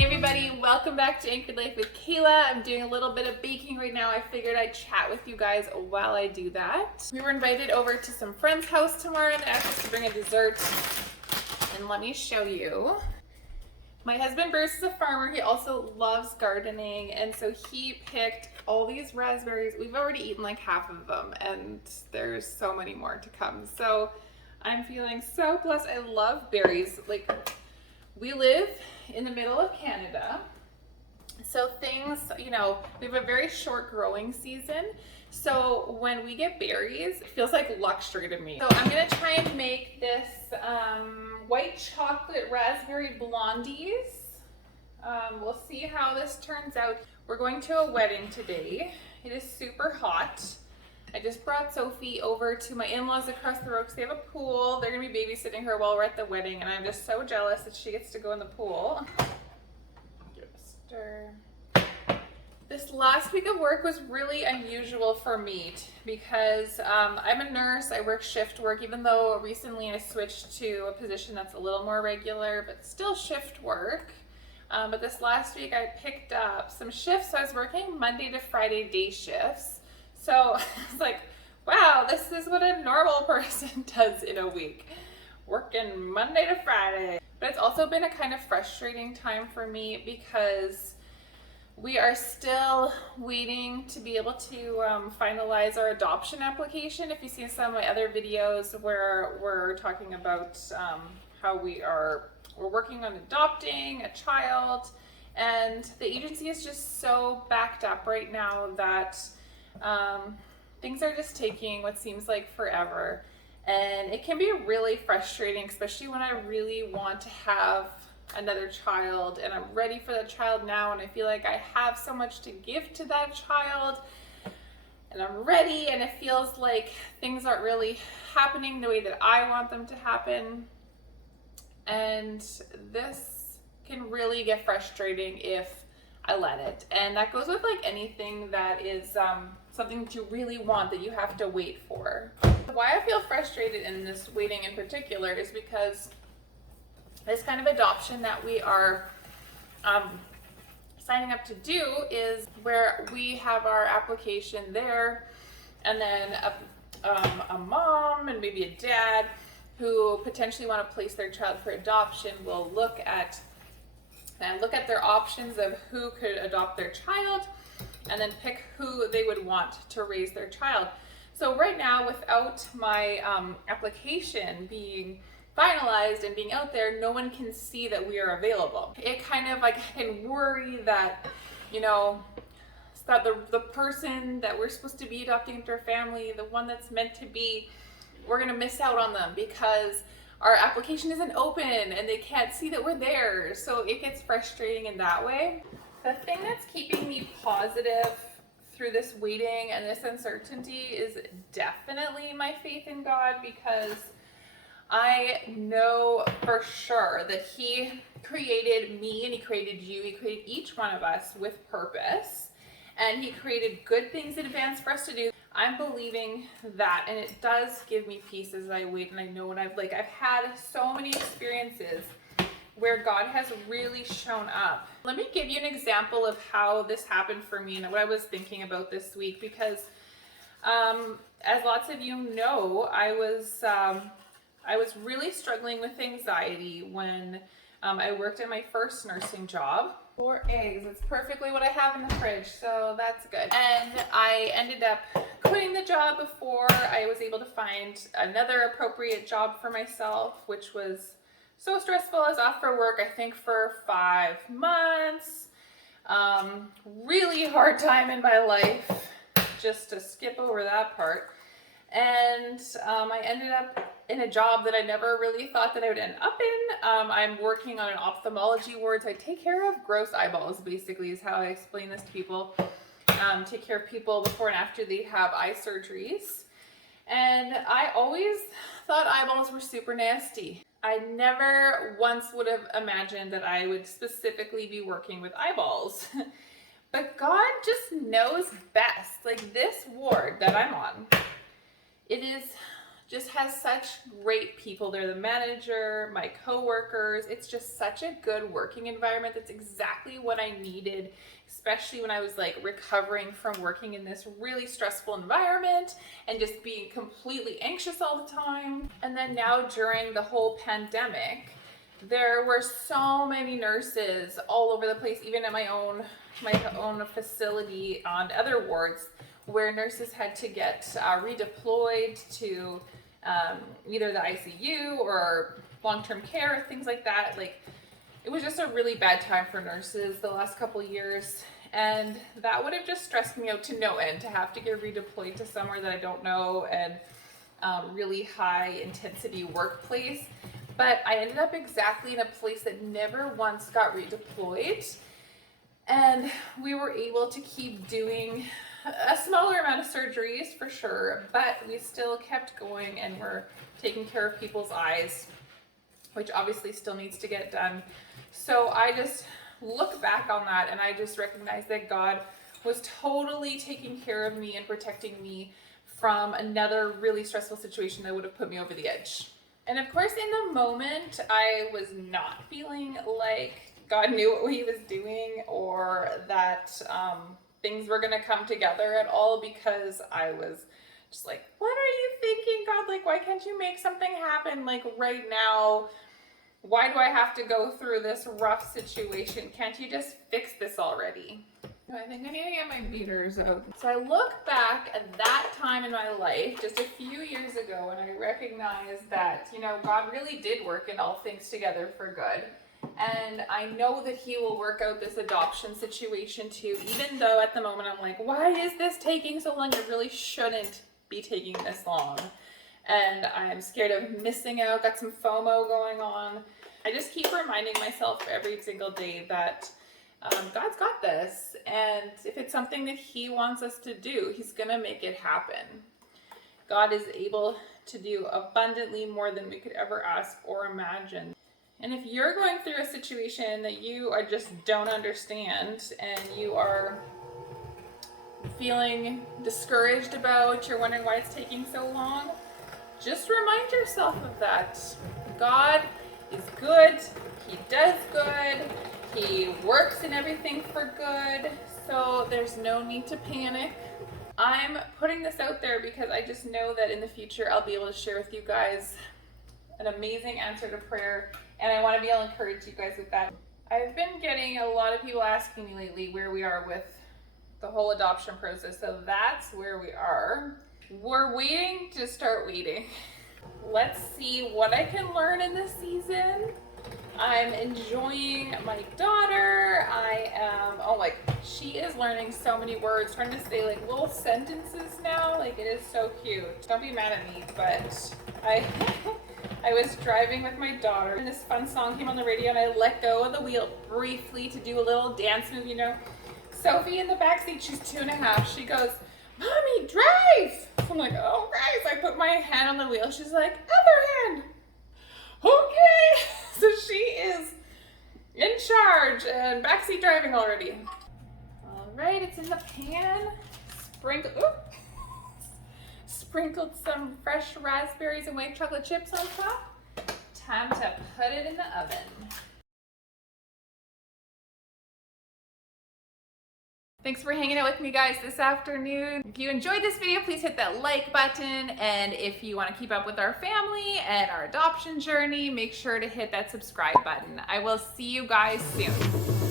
Hey everybody, welcome back to Anchored Life with Kayla. I'm doing a little bit of baking right now. I figured I'd chat with you guys while I do that. We were invited over to some friend's house tomorrow and they asked us to bring a dessert. And let me show you. My husband Bruce is a farmer. He also loves gardening, and so he picked all these raspberries. We've already eaten like half of them and there's so many more to come. So I'm feeling so blessed. I love berries. Like, we live in the middle of Canada, so things, you know, we have a very short growing season. So when we get berries, it feels like luxury to me. So I'm gonna try and make this white chocolate raspberry blondies. We'll see how this turns out. We're going to a wedding today. It is super hot. I just brought Sophie over to my in-laws across the road because they have a pool. They're gonna be babysitting her while we're at the wedding, and I'm just so jealous that she gets to go in the pool. Give it a stir. This last week of work was really unusual for me because I'm a nurse. I work shift work, even though recently I switched to a position that's a little more regular, but still shift work. But this last week I picked up some shifts. So I was working Monday to Friday day shifts. So it's like, wow, this is what a normal person does in a week, working Monday to Friday. But it's also been a kind of frustrating time for me because we are still waiting to be able to finalize our adoption application. If you've seen some of my other videos where we're talking about how we're working on adopting a child, and the agency is just so backed up right now that things are just taking what seems like forever, and it can be really frustrating, especially when I really want to have another child and I'm ready for that child now, and I feel like I have so much to give to that child and I'm ready, and it feels like things aren't really happening the way that I want them to happen. And this can really get frustrating if I let it. And that goes with like anything that is something that you really want that you have to wait for. Why I feel frustrated in this waiting in particular is because this kind of adoption that we are signing up to do is where we have our application there, and then a mom and maybe a dad who potentially want to place their child for adoption will look at their options of who could adopt their child and then pick who they would want to raise their child. So right now, without my application being finalized and being out there, no one can see that we are available. It kind of like, I can worry that, you know, that the person that we're supposed to be adopting into our family, the one that's meant to be, we're gonna miss out on them because our application isn't open and they can't see that we're there. So it gets frustrating in that way. The thing that's keeping me positive through this waiting and this uncertainty is definitely my faith in God, because I know for sure that He created me and He created you. He created each one of us with purpose, and He created good things in advance for us to do. I'm believing that, and it does give me peace as I wait. And I know when I've had so many experiences where God has really shown up. Let me give you an example of how this happened for me and what I was thinking about this week, because as lots of you know, I was really struggling with anxiety when I worked at my first nursing job. 4 eggs, it's perfectly what I have in the fridge, so that's good. And I ended up quitting the job before I was able to find another appropriate job for myself, which was so stressful. I was off for work, I think for 5 months. Really hard time in my life, just to skip over that part. And I ended up in a job that I never really thought that I would end up in. I'm working on an ophthalmology ward, so I take care of gross eyeballs, basically, is how I explain this to people. Take care of people before and after they have eye surgeries. And I always thought eyeballs were super nasty. I never once would have imagined that I would specifically be working with eyeballs. But God just knows best. Like, this ward that I'm on, it is just has such great people. They're the manager, my coworkers. It's just such a good working environment. That's exactly what I needed, especially when I was like recovering from working in this really stressful environment and just being completely anxious all the time. And then now during the whole pandemic, there were so many nurses all over the place, even at my own facility on other wards, where nurses had to get redeployed to either the ICU or long-term care, things like that. Like, it was just a really bad time for nurses the last couple years, and that would have just stressed me out to no end, to have to get redeployed to somewhere that I don't know and really high intensity workplace. But I ended up exactly in a place that never once got redeployed, and we were able to keep doing a smaller amount of surgeries for sure, but we still kept going and we're taking care of people's eyes, which obviously still needs to get done. So I just look back on that and I just recognize that God was totally taking care of me and protecting me from another really stressful situation that would have put me over the edge. And of course, in the moment, I was not feeling like God knew what he was doing, or that things were going to come together at all, because I was just like, what are you thinking, God? Like, why can't you make something happen like right now? Why do I have to go through this rough situation? Can't you just fix this already? I think I need to get my beaters out. So I look back at that time in my life just a few years ago, and I recognize that, you know, God really did work in all things together for good. And I know that he will work out this adoption situation too, even though at the moment I'm like, why is this taking so long? It really shouldn't be taking this long. And I'm scared of missing out, got some FOMO going on. I just keep reminding myself every single day that God's got this. And if it's something that he wants us to do, he's gonna make it happen. God is able to do abundantly more than we could ever ask or imagine. And if you're going through a situation that you just don't understand, and you are feeling discouraged about, you're wondering why it's taking so long, just remind yourself of that. God is good. He does good. He works in everything for good. So there's no need to panic. I'm putting this out there because I just know that in the future I'll be able to share with you guys an amazing answer to prayer, and I want to be able to encourage you guys with that. I've been getting a lot of people asking me lately where we are with the whole adoption process, so that's where we are. We're waiting to start waiting. Let's see what I can learn in this season. I'm enjoying my daughter. She is learning so many words, trying to say like little sentences now. Like, it is so cute. Don't be mad at me, but I was driving with my daughter and this fun song came on the radio, and I let go of the wheel briefly to do a little dance move, you know. Sophie in the backseat, she's 2.5. She goes, "Mommy, drive!" So I'm like, oh, right. So I put my hand on the wheel. She's like, "Other hand." Okay. So she is in charge and backseat driving already. All right, it's in the pan. Sprinkled some fresh raspberries and white chocolate chips on top. Time to put it in the oven. Thanks for hanging out with me, guys, this afternoon. If you enjoyed this video, please hit that like button. And if you want to keep up with our family and our adoption journey, make sure to hit that subscribe button. I will see you guys soon.